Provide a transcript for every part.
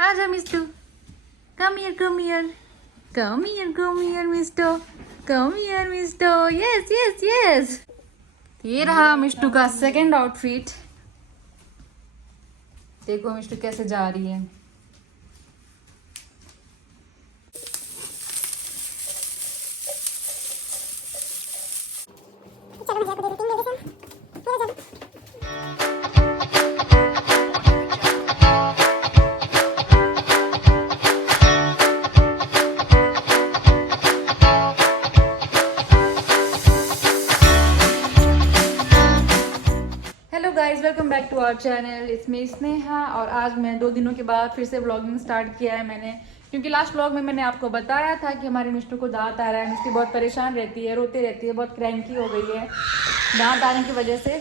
आजा Mishtu, come here come here come here come here Mishto, come here Mishto, yes yes yes. ये रहा मिस्टू का second outfit. देखो मिस्टू कैसे जा रही है। Hello guys, welcome back to our channel. इसमें स्नेहा। और आज मैं 2 दिनों के बाद फिर से व्लॉगिंग स्टार्ट किया है मैंने, क्योंकि लास्ट व्लॉग में मैंने आपको बताया था कि हमारे मिस्टू को दांत आ रहा है। मिस्टी बहुत परेशान रहती है, रोती रहती है, बहुत क्रैंकी हो गई है दांत आने की वजह से।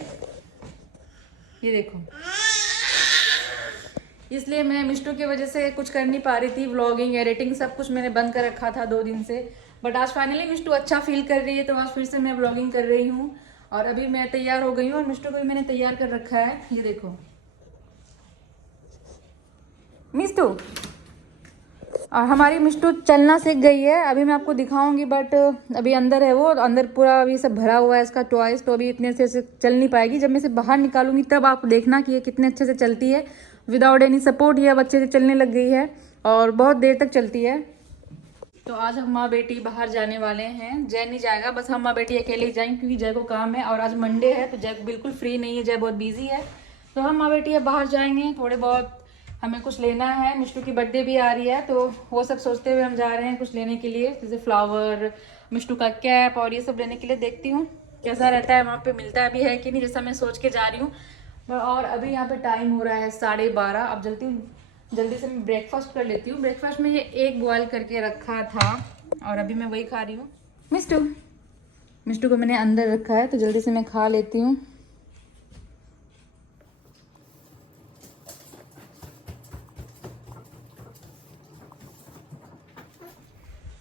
ये देखो, इसलिए मैं मिस्टू की वजह से कुछ कर नहीं पा रही थी। व्लॉगिंग, एडिटिंग सब कुछ मैंने बंद कर रखा था 2 दिन से। बट आज फाइनली मिस्टू अच्छा फील कर रही है, तो आज फिर से मैं व्लॉगिंग कर रही हूँ। और अभी मैं तैयार हो गई हूँ और मिस्टू को भी मैंने तैयार कर रखा है। ये देखो मिस्टू। और हमारी मिस्टू चलना सीख गई है। अभी मैं आपको दिखाऊंगी, बट अभी अंदर है वो, अंदर पूरा अभी सब भरा हुआ है इसका टॉयज, तो अभी इतने अच्छे से चल नहीं पाएगी। जब मैं इसे बाहर निकालूंगी तब आप देखना कि ये कितने अच्छे से चलती है विदाउट एनी सपोर्ट। ये अब अच्छे से चलने लग गई है और बहुत देर तक चलती है। तो आज हम माँ बेटी बाहर जाने वाले हैं। जय नहीं जाएगा, बस हम माँ बेटी अकेले ही जाएंगे, क्योंकि जय को काम है। और आज मंडे है तो जय बिल्कुल फ्री नहीं है, जय बहुत बिजी है। तो हम माँ बेटी अब बाहर जाएंगे। थोड़े बहुत हमें कुछ लेना है, मिस्टू की बर्थडे भी आ रही है, तो वो सब सोचते हुए हम जा रहे हैं कुछ लेने के लिए, जैसे फ्लावर, मिस्टू का कैप और ये सब लेने के लिए। देखती हूँ कैसा रहता है, वहाँ पे मिलता भी है कि नहीं, जैसा मैं सोच के जा रही हूँ। और अभी यहाँ पे टाइम हो रहा है 12:30। अब जल्दी से मैं ब्रेकफास्ट कर लेती हूँ। ब्रेकफास्ट में ये एग बॉयल करके रखा था और अभी मैं वही खा रही हूँ। मिस्टू को मैंने अंदर रखा है, तो जल्दी से मैं खा लेती हूँ।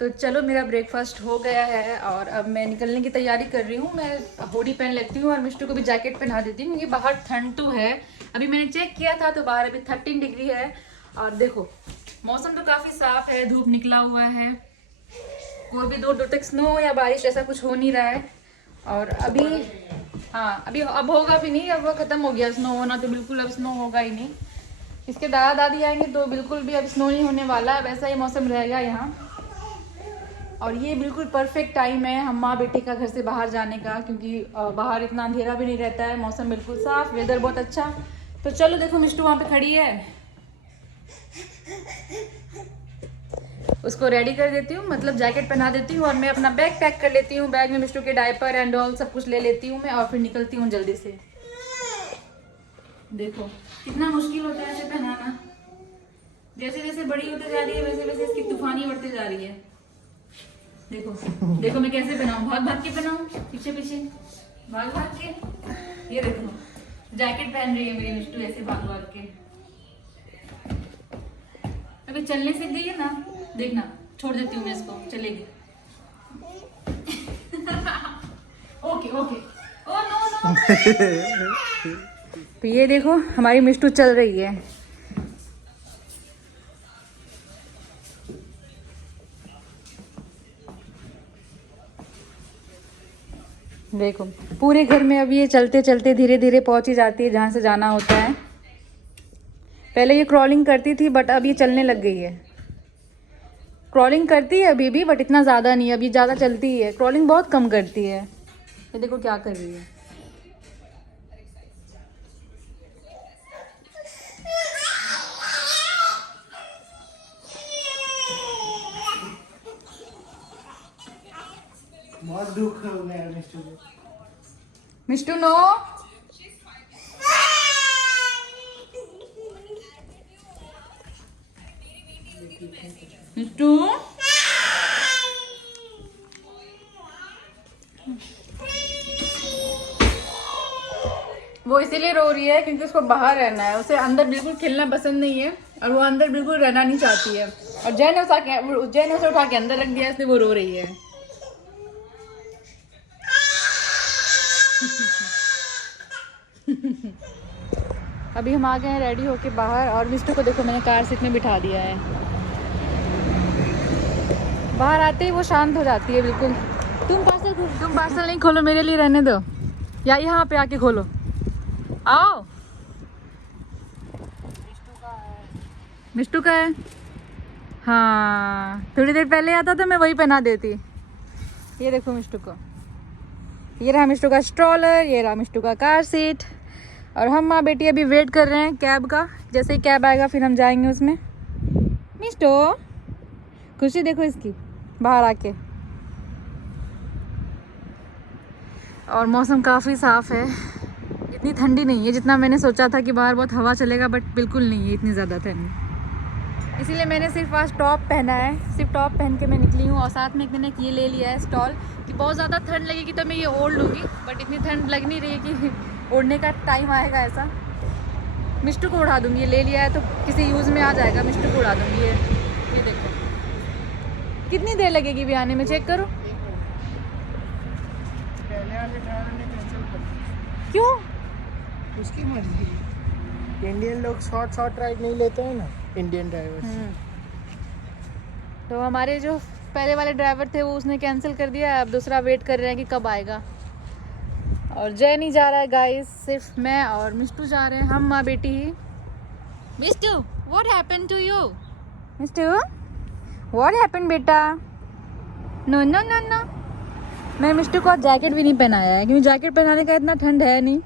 तो चलो, मेरा ब्रेकफास्ट हो गया है और अब मैं निकलने की तैयारी कर रही हूँ। मैं हुडी पहन लेती हूँ और मिस्टू को भी जैकेट पहना देती हूँ, क्योंकि बाहर ठंड तो है। अभी मैंने चेक किया था तो बाहर अभी 13 डिग्री है। और देखो मौसम तो काफ़ी साफ है, धूप निकला हुआ है। कोई भी दूर दूर तक स्नो या बारिश ऐसा कुछ हो नहीं रहा है। और अभी अभी अब होगा भी नहीं, अब वो ख़त्म हो गया स्नो होना, तो बिल्कुल अब स्नो होगा ही नहीं। इसके दादा दादी आएंगे तो बिल्कुल भी अब स्नो नहीं होने वाला है, वैसा ही मौसम रहेगा यहाँ। और ये बिल्कुल परफेक्ट टाइम है हम माँ बेटी का घर से बाहर जाने का, क्योंकि बाहर इतना अंधेरा भी नहीं रहता है, मौसम बिल्कुल साफ, वेदर बहुत अच्छा। तो चलो देखो, मिस्टू वहाँ पे खड़ी है, उसको रेडी कर देती हूँ, मतलब जैकेट पहना देती हूँ। और मैं अपना बैग पैक कर लेती हूँ। बैग में मिस्टू के डायपर एंड ऑल सब कुछ ले लेती हूँ मैं, और फिर निकलती हूँ जल्दी से। देखो कितना मुश्किल होता है इसे पहनाना। जैसे जैसे बड़ी होते जा रही है, वैसे वैसे इसकी तूफानी बढ़ती जा रही है। देखो देखो मैं कैसे पहनाऊं, भाग भाग के पहनाऊं, पीछे पीछे भाग भाग के। ये देखो जैकेट पहन रही है मेरी मिस्टू, ऐसे भाग भाग के। अभी चलने सीख गई है ना, देखना छोड़ देती हूँ मैं इसको, चलेगी। Okay okay, oh no no. तो ये देखो हमारी मिस्टू चल रही है। देखो पूरे घर में अब ये चलते चलते धीरे धीरे पहुंच ही जाती है जहाँ से जाना होता है। पहले ये क्रॉलिंग करती थी, बट अब ये चलने लग गई है। क्रॉलिंग करती है अभी भी, बट इतना ज़्यादा नहीं, अभी ज़्यादा चलती है, क्रॉलिंग बहुत कम करती है। ये देखो क्या कर रही है। बहुत दुख हो गया मिस्टू को। मिस्टू नो, मिस्टू वो इसीलिए रो रही है क्योंकि उसको बाहर रहना है, उसे अंदर बिल्कुल खेलना पसंद नहीं है और वो अंदर बिल्कुल रहना नहीं चाहती है। और जय ने उसे उठा के अंदर रख दिया, इसलिए वो रो रही है। अभी हम आ गए हैं रेडी होके बाहर, और मिस्टर को देखो मैंने कार सीट में बिठा दिया है। बाहर आते ही वो शांत हो जाती है बिल्कुल। तुम पार्सल नहीं खोलो, मेरे लिए रहने दो, या यहाँ पे आके खोलो। आओ। मिष्टू का है। हाँ, थोड़ी देर पहले आता तो मैं वही पहना देती। ये देखो मिष्टू को, ये रहा मिष्टू का स्ट्रॉलर, ये रहा मिष्टू का कार सीट। और हम माँ बेटी अभी वेट कर रहे हैं कैब का। जैसे ही कैब आएगा फिर हम जाएंगे उसमें। मिष्टू, खुशी देखो इसकी बाहर आके। और मौसम काफ़ी साफ़ है, इतनी ठंडी नहीं है जितना मैंने सोचा था कि बाहर बहुत हवा चलेगा, बट बिल्कुल नहीं है इतनी ज़्यादा ठंडी। इसीलिए मैंने सिर्फ आज टॉप पहना है, सिर्फ टॉप पहन के मैं निकली हूँ। और साथ में मैंने ये ले लिया है स्टॉल, कि बहुत ज़्यादा ठंड लगेगी तो मैं ये ओढ़ लूँगी, बट इतनी ठंड लग नहीं रही है कि ओढ़ने का टाइम आएगा ऐसा। मिष्टू को उड़ा दूँगी, ये ले लिया है तो किसी यूज़ में आ जाएगा। मिष्टू को उड़ा दूँगी। ये देखो कितनी देर लगेगी भी आने में, चेक करो। पहले वाले ड्राइवर ने कैंसिल कर दिया। क्यों? उसकी मर्जी। इंडियन लोग शॉर्ट राइड नहीं लेते हैं ना, इंडियन ड्राइवर्स। तो हमारे जो पहले वाले ड्राइवर थे वो उसने कैंसिल कर दिया। अब दूसरा वेट कर रहे हैं कि कब आएगा। और जय नहीं जा रहा है गाइस, सिर्फ मैं और मिष्टू जा रहे हैं, हम माँ बेटी ही। Mishtu, what happened to you? Mishtu, what happened बेटा? No no no no. मैं मिष्टू को जैकेट भी नहीं पहनाया है, क्योंकि जैकेट पहनाने का इतना ठंड है नहीं।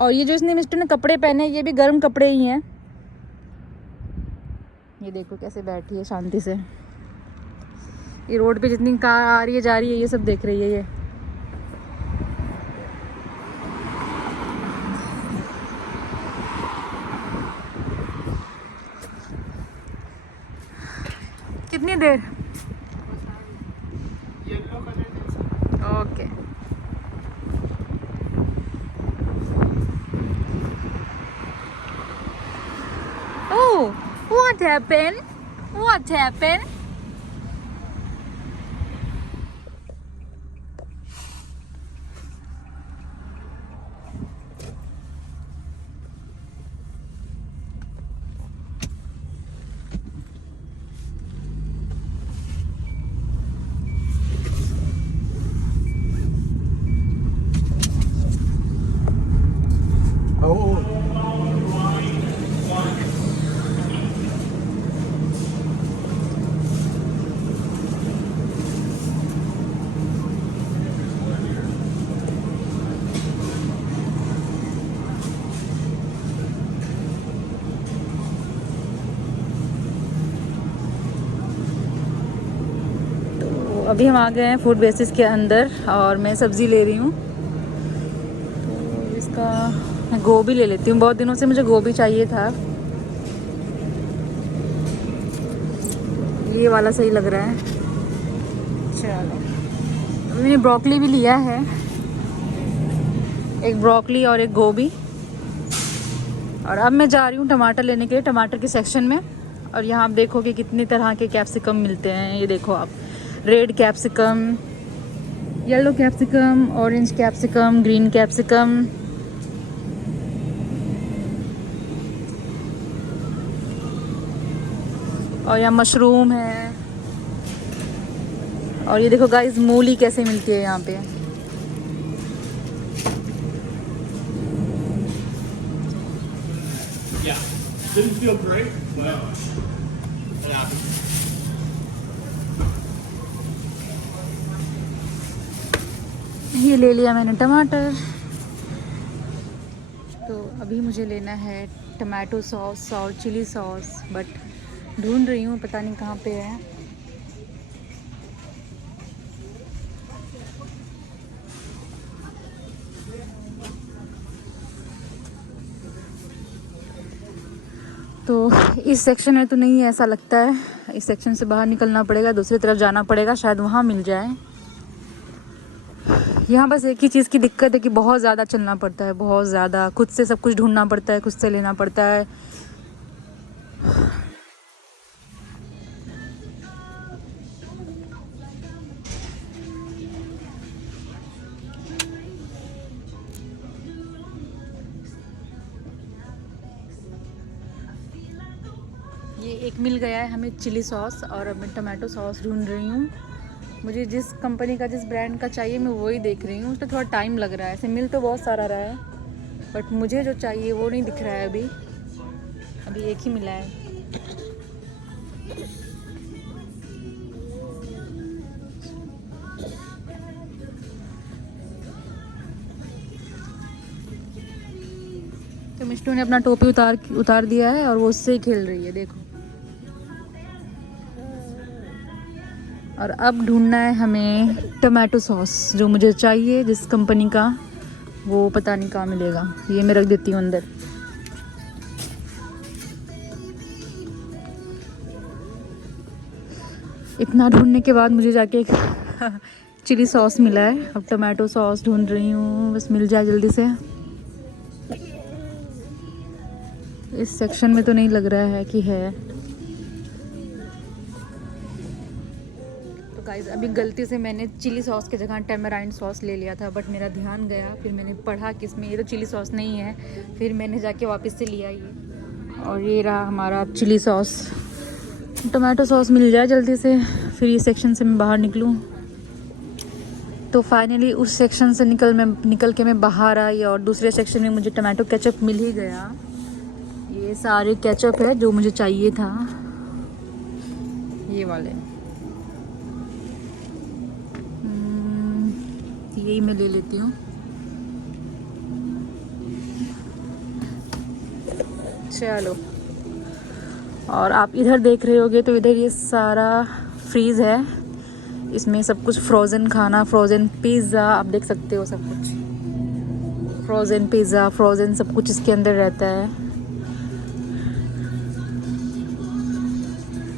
और ये जो इसने मिष्टू ने कपड़े पहने, ये भी गर्म कपड़े ही हैं। ये देखो कैसे बैठी है शांति से। ये रोड पे जितनी कार आ रही है जा रही है ये सब देख रही है ये। कितनी देर? Yellow colour. Okay. Oh, what happened? What happened? Oh. अभी हम आ गए हैं फूड बेसिस के अंदर, और मैं सब्ज़ी ले रही हूँ। तो इसका मैं गोभी ले लेती हूँ, बहुत दिनों से मुझे गोभी चाहिए था। ये वाला सही लग रहा है। चलो, अभी मैंने ब्रोकली भी लिया है, एक ब्रोकली और एक गोभी। और अब मैं जा रही हूँ टमाटर लेने के लिए, टमाटर के सेक्शन में। और यहाँ आप देखो कि कितनी तरह के कैप्सिकम मिलते हैं। ये देखो आप, red capsicum, yellow capsicum, orange capsicum, green capsicum. और यहाँ मशरूम है। और ये देखो गाइस, मूली कैसे मिलती है यहाँ पे। Yeah, didn't feel great, but yeah. ये ले लिया मैंने टमाटर। तो अभी मुझे लेना है टमाटो सॉस और चिली सॉस, बट ढूंढ रही हूँ, पता नहीं कहाँ पे है। तो इस सेक्शन में तो नहीं है ऐसा लगता है, इस सेक्शन से बाहर निकलना पड़ेगा, दूसरी तरफ जाना पड़ेगा, शायद वहाँ मिल जाए। यहाँ बस एक ही चीज़ की दिक्कत है कि बहुत ज़्यादा चलना पड़ता है, बहुत ज़्यादा खुद से सब कुछ ढूंढना पड़ता है, खुद से लेना पड़ता है। एक मिल गया है हमें चिली सॉस और अब मैं टमाटो सॉस ढूंढ रही हूँ। मुझे जिस कंपनी का जिस ब्रांड का चाहिए मैं वही देख रही हूँ। उसमें थोड़ा टाइम लग रहा है, ऐसे मिल तो बहुत सारा रहा है बट मुझे जो चाहिए वो नहीं दिख रहा है अभी एक ही मिला है। तो मिष्टू ने अपना टोपी उतार दिया है और वो उससे ही खेल रही है, देखो। और अब ढूंढना है हमें टमाटो सॉस जो मुझे चाहिए जिस कंपनी का, वो पता नहीं कहाँ मिलेगा। ये मैं रख देती हूँ अंदर। इतना ढूंढने के बाद मुझे जाके एक चिली सॉस मिला है। अब टमाटो सॉस ढूंढ रही हूँ, बस मिल जाए जल्दी से। इस सेक्शन में तो नहीं लग रहा है कि है। तो गाइस अभी गलती से मैंने चिली सॉस की जगह टैमराइंड सॉस ले लिया था बट मेरा ध्यान गया, फिर मैंने पढ़ा कि इसमें ये तो चिली सॉस नहीं है। फिर मैंने जाके वापस से लिया ये, और ये रहा हमारा चिली सॉस। टमाटो सॉस मिल जाए जल्दी से, फिर ये सेक्शन से मैं बाहर निकलूँ। तो फाइनली उस सेक्शन से निकल के मैं बाहर आई और दूसरे सेक्शन में मुझे टमाटो केचप मिल ही गया। ये सारे केचप है जो मुझे चाहिए था, ये वाले। यही मैं ले लेती हूँ। चलो, और आप इधर देख रहे होगे तो इधर ये सारा फ्रीज है। इसमें सब कुछ फ्रोज़न खाना, फ्रोज़न पिज़्ज़ा, आप देख सकते हो सब कुछ। फ्रोज़न पिज़्ज़ा, फ्रोज़न सब कुछ इसके अंदर रहता है।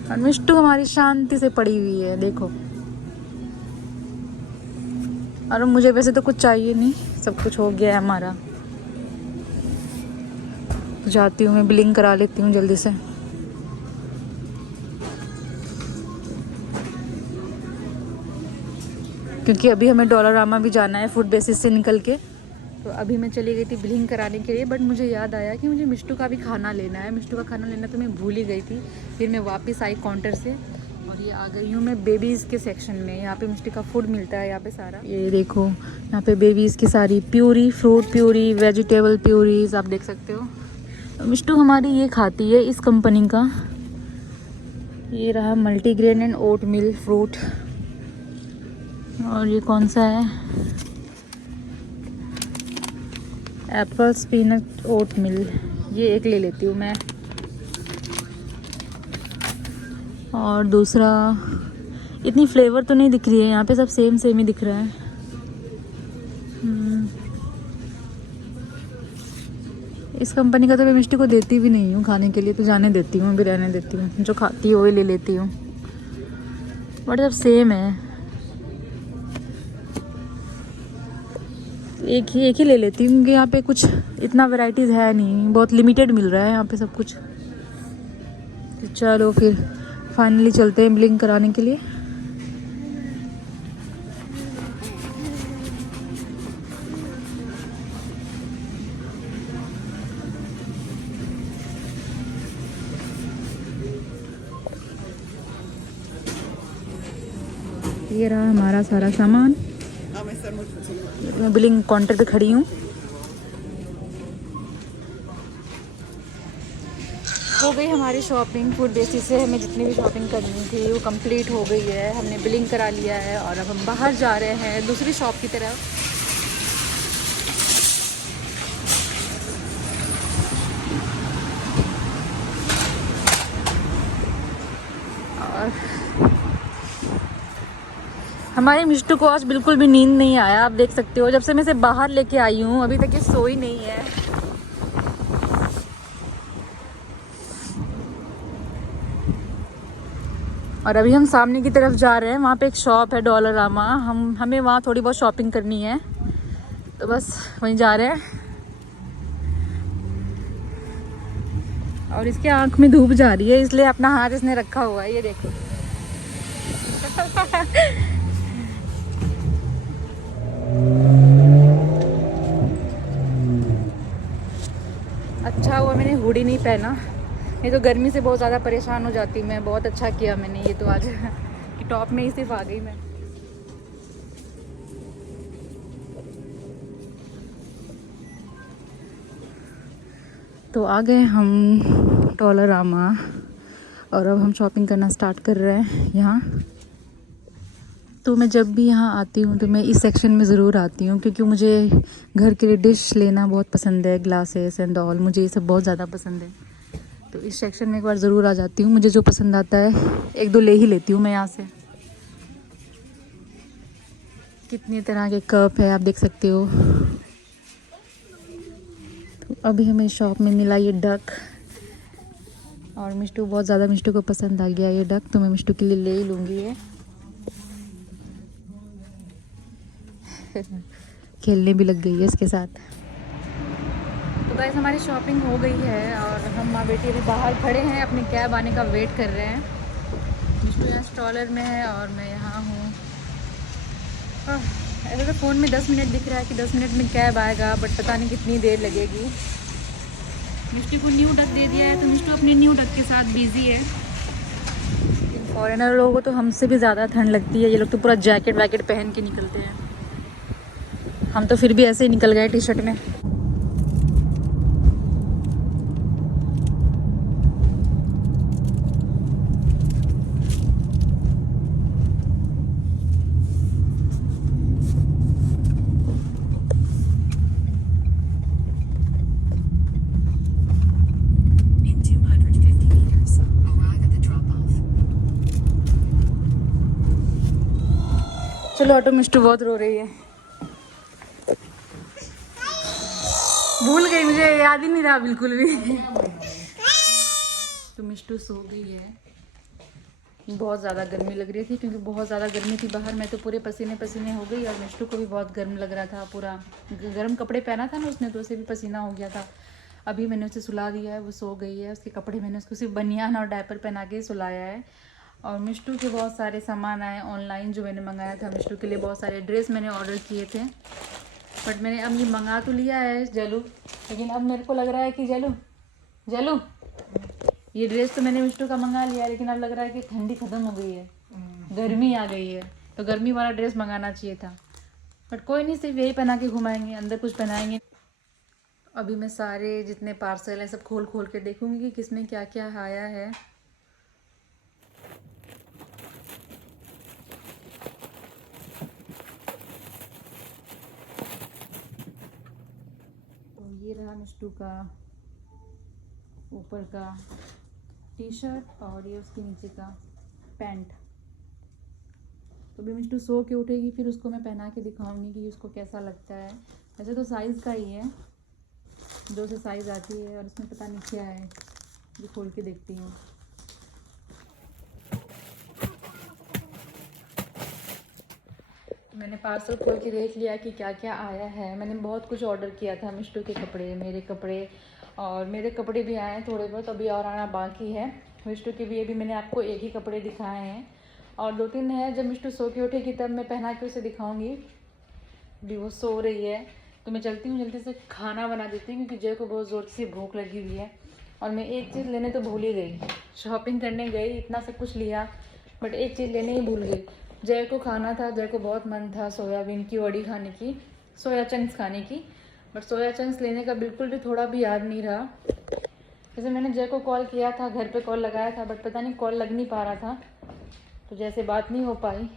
और मिष्टू हमारी शांति से पड़ी हुई है, देखो। और मुझे वैसे तो कुछ चाहिए नहीं, सब कुछ हो गया है हमारा। जाती हूँ मैं, बिलिंग करा लेती हूँ जल्दी से। क्योंकि अभी हमें डॉलरामा भी जाना है फूड बेसिस से निकल के। तो अभी मैं चली गई थी बिलिंग कराने के लिए, बट मुझे याद आया कि मुझे मिष्टू का भी खाना लेना है। मिष्टू का खाना लेना तो मैं भूल ही गई थी। फिर मैं वापस आई काउंटर से और ये आ गई हूँ मैं बेबीज़ के सेक्शन में। यहाँ पे मिष्टू का फूड मिलता है यहाँ पे सारा। ये देखो, यहाँ पे बेबीज़ की सारी puree, fruit puree, vegetable purees आप देख सकते हो। मिष्टू हमारी ये खाती है इस कंपनी का। ये रहा multigrain and oat milk fruit. और ये कौन सा है, एप्पल स्पीनट ओट मिल। ये एक ले लेती हूँ मैं। और दूसरा, इतनी फ्लेवर तो नहीं दिख रही है यहाँ पे, सब सेम सेम ही दिख रहा है। इस कंपनी का तो मैं मिष्टी को देती भी नहीं हूँ खाने के लिए, तो जाने देती हूँ, भी रहने देती हूँ। जो खाती है वही ले लेती हूँ, बट सब सेम है। एक ही ले लेती हूँ क्योंकि यहाँ पे कुछ इतना वैरायटीज़ है नहीं, बहुत लिमिटेड मिल रहा है यहाँ पे सब कुछ। तो चलो फिर फाइनली चलते हैं बिलिंग कराने के लिए। ये रहा हमारा सारा सामान। मैं बिलिंग काउंटर पे खड़ी हूँ। हो गई हमारी शॉपिंग। फूड बेसिस से हमें जितनी भी शॉपिंग करनी थी वो कंप्लीट हो गई है। हमने बिलिंग करा लिया है और अब हम बाहर जा रहे हैं दूसरी शॉप की तरफ। और हमारे मिष्टू को आज बिल्कुल भी नींद नहीं आया, आप देख सकते हो। जब से मैं इसे बाहर लेके आई हूँ अभी तक ये सोई नहीं है। और अभी हम सामने की तरफ जा रहे हैं, वहाँ पे एक शॉप है डॉलरामा। हमें वहाँ थोड़ी बहुत शॉपिंग करनी है, तो बस वहीं जा रहे हैं। और इसके आँख में धूप जा रही है, इसलिए अपना हाथ इसने रखा हुआ है, ये देखो। अच्छा हुआ मैंने हुडी नहीं पहना, नहीं तो गर्मी से बहुत ज़्यादा परेशान हो जाती मैं। बहुत अच्छा किया मैंने ये तो आज कि टॉप में ही सिर्फ आ गई मैं। तो आ गए हम टोलरामा और अब हम शॉपिंग करना स्टार्ट कर रहे हैं यहाँ। तो मैं जब भी यहाँ आती हूँ तो मैं इस सेक्शन में ज़रूर आती हूँ क्योंकि मुझे घर के लिए डिश लेना बहुत पसंद है, ग्लासेस एंड ऑल, मुझे ये सब बहुत ज़्यादा पसंद है। तो इस सेक्शन में एक बार ज़रूर आ जाती हूँ, मुझे जो पसंद आता है एक दो ले ही लेती हूँ मैं यहाँ से। कितनी तरह के कप है आप देख सकते हो। तो अभी हमें शॉप में मिला ये डक और मिष्टू बहुत ज़्यादा, मिष्टू को पसंद आ गया ये डक, तो मैं मिष्टू के लिए ले ही लूँगी ये। खेलने भी लग गई है इसके साथ। तो गाइस हमारी शॉपिंग हो गई है और हम माँ बेटी अभी बाहर खड़े हैं, अपने कैब आने का वेट कर रहे हैं। मिष्टू यहाँ स्ट्रॉलर में है और मैं यहाँ हूँ। ऐसे तो फ़ोन में 10 मिनट दिख रहा है कि 10 मिनट में कैब आएगा, बट पता नहीं कितनी देर लगेगी। मिष्टू को न्यू डक दे दिया है तो मिष्टू अपने न्यू डक के साथ बिजी है। फॉरेनर लोगों को तो हमसे भी ज़्यादा ठंड लगती है, ये लोग तो पूरा जैकेट वैकेट पहन के निकलते हैं। हम तो फिर भी ऐसे ही निकल गए टी शर्ट में। चलो ऑटो, मिष्टू बहुत रो रही है। भूल गई, मुझे याद ही नहीं रहा बिल्कुल भी। तो मिष्टू सो गई है। बहुत ज़्यादा गर्मी लग रही थी क्योंकि बहुत ज़्यादा गर्मी थी बाहर, मैं तो पूरे पसीने पसीने हो गई और मिष्टू को भी बहुत गर्म लग रहा था, पूरा गर्म कपड़े पहना था ना उसने, तो उसे भी पसीना हो गया था। अभी मैंने उसे सुला दिया है, वो सो गई है। उसके कपड़े मैंने उसको सिर्फ बनियान और डायपर पहना के सुलाया है। और मिष्टू के बहुत सारे सामान आए ऑनलाइन जो मैंने मंगाया था। मिष्टू के लिए बहुत सारे ड्रेस मैंने ऑर्डर किए थे, बट मैंने अब ये मंगा तो लिया है जलू, लेकिन अब मेरे को लग रहा है कि जलू ये ड्रेस तो मैंने मिष्टू का मंगा लिया, लेकिन अब लग रहा है कि ठंडी ख़त्म हो गई है, गर्मी आ गई है, तो गर्मी वाला ड्रेस मंगाना चाहिए था। बट कोई नहीं, सिर्फ यही पहना के घुमाएंगे, अंदर कुछ पहनाएंगे। अभी मैं सारे जितने पार्सल हैं सब खोल खोल के देखूंगी कि किसमें क्या क्या आया है। तो ये रहा मिष्टू का ऊपर का टी शर्ट और ये उसके नीचे का पैंट। तो अभी मिष्टू सो के उठेगी, फिर उसको मैं पहना के दिखाऊंगी कि उसको कैसा लगता है। वैसे तो साइज़ का ही है, जो से साइज़ आती है, और इसमें पता नहीं क्या है, ये खोल के देखती हूँ। मैंने पार्सल खोल के देख लिया कि क्या क्या आया है। मैंने बहुत कुछ ऑर्डर किया था, मिष्टू के कपड़े, मेरे कपड़े, और मेरे कपड़े भी आए हैं थोड़े बहुत, अभी और आना बाकी है। मिष्टू के भी अभी मैंने आपको एक ही कपड़े दिखाए हैं और 2-3 है। जब मिष्टू सो के उठेगी तब मैं पहना के उसे दिखाऊंगी। अभी वो सो रही है तो मैं चलती हूँ, जल्दी से खाना बना देती हूँ क्योंकि जय को बहुत ज़ोर से भूख लगी हुई है। और मैं एक चीज़ लेने तो भूल ही गई, शॉपिंग करने गई, इतना सब कुछ लिया, बट एक चीज़ लेने ही भूल गई। जय को खाना था, जय को बहुत मन था सोयाबीन की वड़ी खाने की, सोया चंक्स खाने की, बट सोया चंक्स लेने का बिल्कुल भी थोड़ा भी याद नहीं रहा। जैसे मैंने जय को कॉल किया था, घर पे कॉल लगाया था, बट पता नहीं कॉल लग नहीं पा रहा था, तो जैसे बात नहीं हो पाई।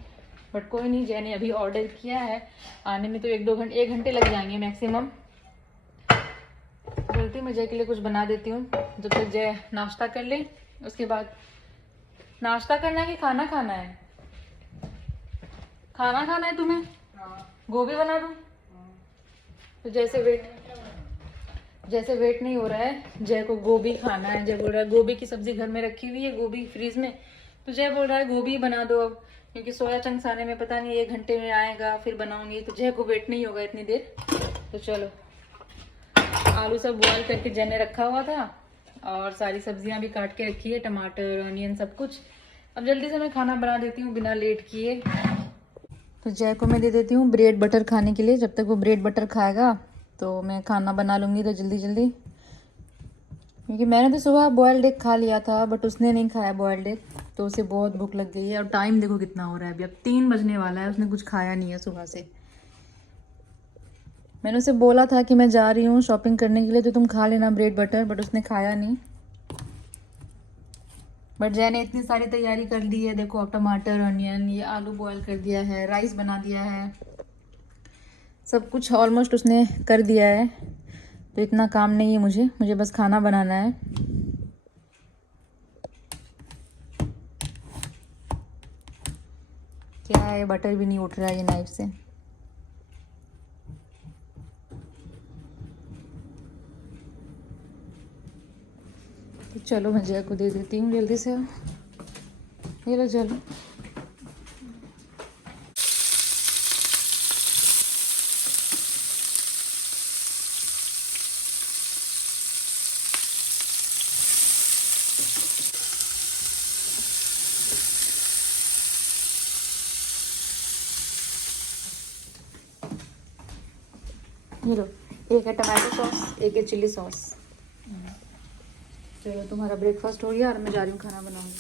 बट कोई नहीं, जय ने अभी ऑर्डर किया है, आने में तो 1 घंटे लग जाएंगे मैक्सिमम। बोलती मैं जय के लिए कुछ बना देती हूँ जब तक जय नाश्ता कर ले। उसके बाद नाश्ता करना है कि खाना खाना है? खाना खाना है तुम्हें? गोभी बना दूँ? तो जैसे वेट नहीं हो रहा है, जय को गोभी खाना है। जय बोल रहा है गोभी की सब्जी घर में रखी हुई है, गोभी फ्रीज में, तो जय बोल रहा है गोभी बना दो अब, क्योंकि सोया चंक्स आने में पता नहीं 1 घंटे में आएगा, फिर बनाऊंगी, तो जय को वेट नहीं होगा इतनी देर। तो चलो, आलू सब बॉयल करके जय ने रखा हुआ था और सारी सब्जियां भी काट के रखी है, टमाटर, ऑनियन, सब कुछ। अब जल्दी से मैं खाना बना देती हूँ बिना लेट किए। तो जय को मैं दे देती हूँ ब्रेड बटर खाने के लिए, जब तक वो ब्रेड बटर खाएगा तो मैं खाना बना लूँगी, तो जल्दी जल्दी। क्योंकि मैंने तो सुबह बॉयल्ड एग खा लिया था, बट उसने नहीं खाया बॉयल्ड एग, तो उसे बहुत भूख लग गई है। और टाइम देखो कितना हो रहा है, अभी अब 3 बजने वाला है, उसने कुछ खाया नहीं है सुबह से। मैंने उसे बोला था कि मैं जा रही हूँ शॉपिंग करने के लिए, तो तुम खा लेना ब्रेड बटर, बट उसने खाया नहीं। बट जय ने इतनी सारी तैयारी कर ली है, देखो अब टमाटर, अनियन, ये आलू बॉयल कर दिया है, राइस बना दिया है, सब कुछ ऑलमोस्ट उसने कर दिया है। तो इतना काम नहीं है मुझे बस खाना बनाना है। क्या है, बटर भी नहीं उठ रहा है ये नाइफ से। तो चलो मैं जय को दे देती हूँ जल्दी से। ये लो चलो। ये लो, एक है टमाटो सॉस, एक है चिल्ली सॉस। चलो तुम्हारा ब्रेकफास्ट हो गया और मैं जा रही हूँ खाना बनाऊंगी।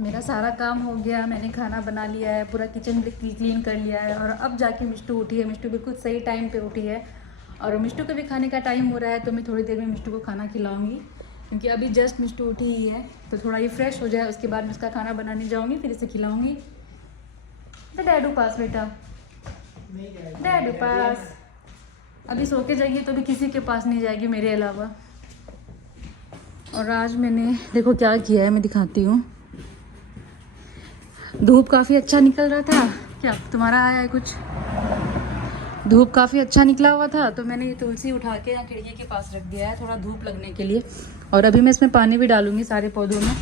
मेरा सारा काम हो गया, मैंने खाना बना लिया है, पूरा किचन क्लीन कर लिया है। और अब जाके मिष्टू उठी है, मिष्टू बिल्कुल सही टाइम पे उठी है। और मिष्टू को भी खाने का टाइम हो रहा है, तो मैं थोड़ी देर में मिष्टू को खाना खिलाऊंगी, क्योंकि अभी जस्ट मिष्टू उठी ही है। तो थोड़ा ये फ्रेश हो जाए, उसके बाद मैं इसका खाना बनाने जाऊँगी, फिर इसे खिलाऊँगी। तो डैडू पास बेटा, डैडू पास। अभी सो के जाएगी तो भी किसी के पास नहीं जाएगी मेरे अलावा। और आज मैंने देखो क्या किया है, मैं दिखाती हूँ। धूप काफ़ी अच्छा निकल रहा था। क्या तुम्हारा आया है कुछ? धूप काफ़ी अच्छा निकला हुआ था, तो मैंने ये तुलसी उठा के यहाँ खिड़की के पास रख दिया है, थोड़ा धूप लगने के लिए। और अभी मैं इसमें पानी भी डालूंगी सारे पौधों में।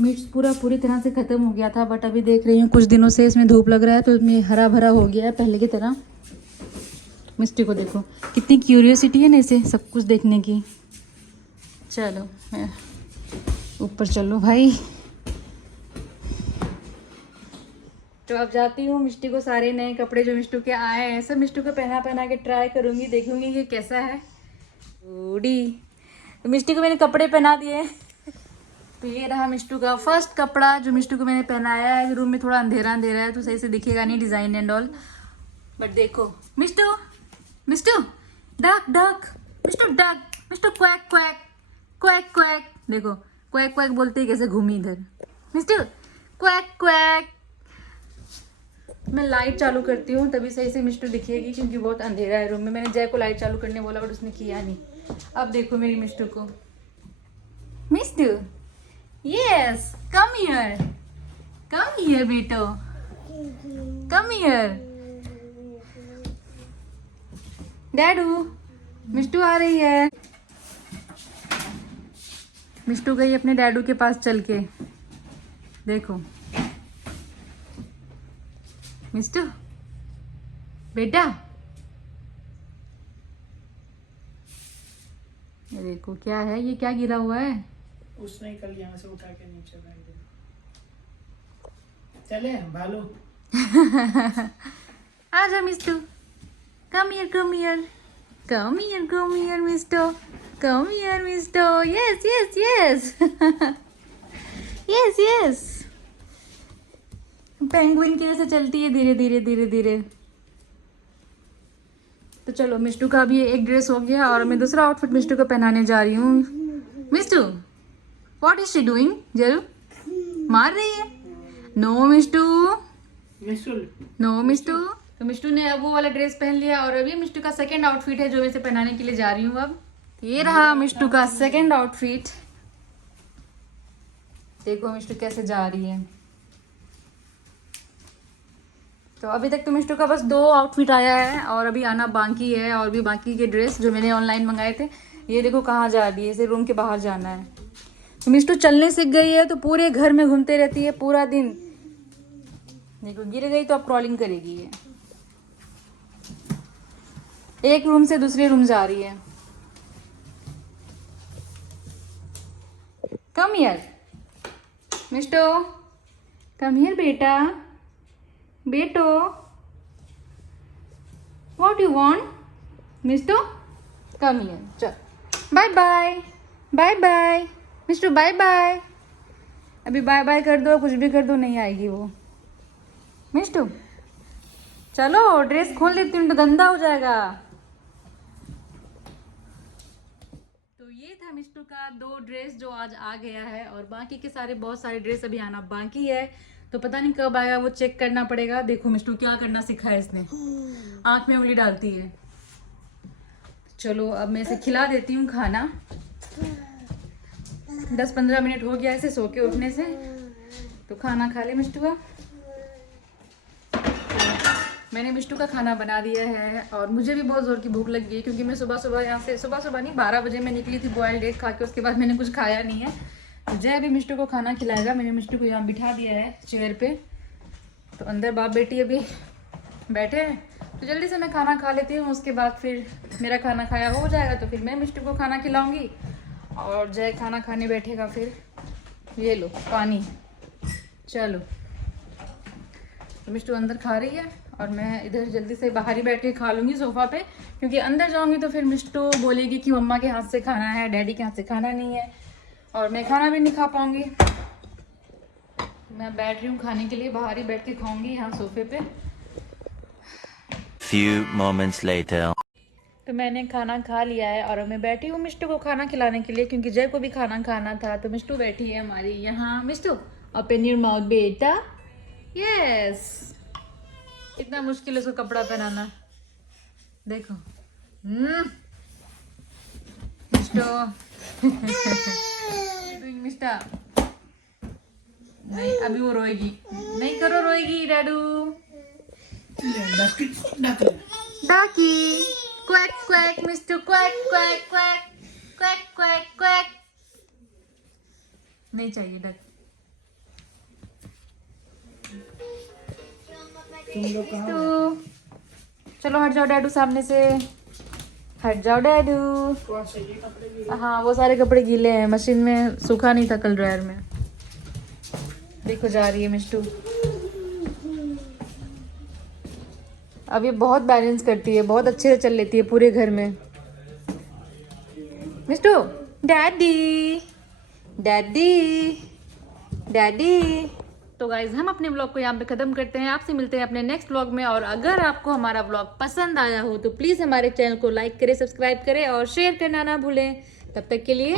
मिर्च पूरी तरह से ख़त्म हो गया था, बट अभी देख रही हूँ कुछ दिनों से इसमें धूप लग रहा है, तो इसमें हरा भरा हो गया है पहले की तरह। मिस्टी को देखो कितनी क्यूरियोसिटी है ना इसे सब कुछ देखने की। चलो मैं ऊपर चलो भाई। तो अब जाती हूँ, मिष्टी को सारे नए कपड़े जो मिष्टू के आए हैं सब मिष्टू को पहना के ट्राई करूँगी, देखूँगी कि कैसा है। बूढ़ी तो मिष्टी को मैंने कपड़े पहना दिए। तो ये रहा मिष्टू का फर्स्ट कपड़ा जो मिष्टू को मैंने पहनाया है। रूम में थोड़ा अंधेरा अंधेरा है तो सही से दिखेगा नहीं डिज़ाइन एंड ऑल, बट देखो Mishtu, Mishtu duck duck, Mishtu duck, Mishtu quack quack, quack quack. देखो क्वैक क्वैक बोलते ही कैसे घूमी इधर। Mishtu quack quack. मैं लाइट चालू करती हूँ तभी सही से मिष्टू दिखेगी, क्योंकि बहुत अंधेरा है रूम में। मैंने जय को लाइट चालू करने बोला बट उसने किया नहीं। अब देखो मेरी मिष्टू को। मिष्टू यस कम हियर बेटो, कम हियर। डैडू मिष्टू आ रही है। मिष्टू गई अपने डैडू के पास चल के। देखो मिष्टू बेटा, ये देखो क्या है, ये क्या गिरा हुआ है। उसने कल यहाँ से उठा के नीचे फेंक दिया। चले भालू। आजा Mishtu, come here come here, come here come here Mishtu, come here Mishtu. Yes yes yes yes yes. Penguin की जैसे चलती है धीरे धीरे धीरे धीरे। तो चलो मिष्टू का भी एक ड्रेस हो गया और मैं दूसरा आउटफिट मिष्टू को पहनाने जा रही हूँ। Mishtu what is she doing? जरू मार रही है। No Mishtu, no Mishtu. तो मिष्टू ने अब वो वाला ड्रेस पहन लिया और अभी मिष्टू का सेकंड आउटफिट है जो मैं इसे पहनाने के लिए जा रही हूँ। अब ये रहा मिष्टू का सेकंड आउटफिट। देखो मिष्टू कैसे जा रही है। तो अभी तक तो मिष्टू का बस 2 आउटफिट आया है और अभी आना बाकी है, और भी बाकी के ड्रेस जो मैंने ऑनलाइन मंगाए थे। ये देखो कहाँ जा रही है, इसे रूम के बाहर जाना है। तो मिष्टू चलने सीख गई है तो पूरे घर में घूमते रहती है पूरा दिन। देखो गिर गई तो अब क्रॉलिंग करेगी ये। एक रूम से दूसरे रूम जा रही है। Come here Mishtu, come here बेटा, बेटो, what you want Mishtu, come here, चल bye bye, bye bye Mishtu, bye bye. अभी बाय बाय कर दो, कुछ भी कर दो, नहीं आएगी वो। मिस्टू चलो ड्रेस खोल लेती हूँ तो गंदा हो जाएगा। तो ये था मिस्टू का 2 ड्रेस जो आज आ गया है, और बाकी के सारे बहुत सारे ड्रेस अभी आना बाकी है, तो पता नहीं कब आएगा, वो चेक करना पड़ेगा। देखो मिस्टू क्या करना सीखा है इसने, आंख में उंगली डालती है। चलो अब मैं इसे खिला देती हूँ खाना। 10-15 मिनट हो गया इसे सो के उठने से, तो खाना खा ले मिस्टू का। मैंने मिस्टू का खाना बना दिया है, और मुझे भी बहुत ज़ोर की भूख लग गई, क्योंकि मैं सुबह सुबह यहाँ से, सुबह नहीं 12 बजे मैं निकली थी बॉइल्ड एग खा के, उसके बाद मैंने कुछ खाया नहीं है। तो जय अभी मिस्टू को खाना खिलाएगा। मैंने मिस्टू को यहाँ बिठा दिया है चेयर पे, तो अंदर बाप बेटी अभी बैठे हैं, तो जल्दी से मैं खाना खा लेती हूँ, उसके बाद फिर मेरा खाना खाया हो जाएगा, तो फिर मैं मिस्टू को खाना खिलाऊँगी, और जय खाना खाने बैठेगा। फिर ये लो पानी, चलो। तो मिस्टू अंदर खा रही है, और मैं इधर जल्दी से बाहर ही बैठ के खा लूँगी सोफ़ा पे, क्योंकि अंदर जाऊँगी तो फिर मिस्टू बोलेगी कि मम्मा के हाथ से खाना है, डैडी के हाथ से खाना नहीं है, और मैं खाना भी नहीं खा पाऊँगी। मैं बैठ रही हूँ खाने के लिए, बाहर ही बैठ के खाऊँगी यहाँ सोफे पे। Few moments later. तो मैंने खाना खा लिया है, और मैं बैठी हूँ मिस्टू को खाना खिलाने के लिए, क्योंकि जय को भी खाना खाना था। तो मिस्टू बैठी है हमारी यहाँ। मिस्टू ओपन योर माउथ बेटा, यस। इतना मुश्किल है उसको कपड़ा पहनाना, देखो। मिस्टू मिस्टा, नहीं अभी वो रोएगी, नहीं करो, रोएगी डैडू। Ducky quack quack Mishtu, quack quack quack quack quack quack, नहीं चाहिए डक। तो चलो हट जाओ डैडू सामने से, हट जाओ डैडू। हाँ वो सारे कपड़े गीले हैं, मशीन में सूखा नहीं था कल ड्रायर में। देखो जा रही है मिस्टू। अब ये बहुत बैलेंस करती है, बहुत अच्छे से चल लेती है पूरे घर में। मिस्टू डैडी डैडी डैडी। तो गाइज हम अपने व्लॉग को यहाँ पे ख़त्म करते हैं, आपसे मिलते हैं अपने नेक्स्ट व्लॉग में। और अगर आपको हमारा व्लॉग पसंद आया हो तो प्लीज़ हमारे चैनल को लाइक करें, सब्सक्राइब करें और शेयर करना ना भूलें। तब तक के लिए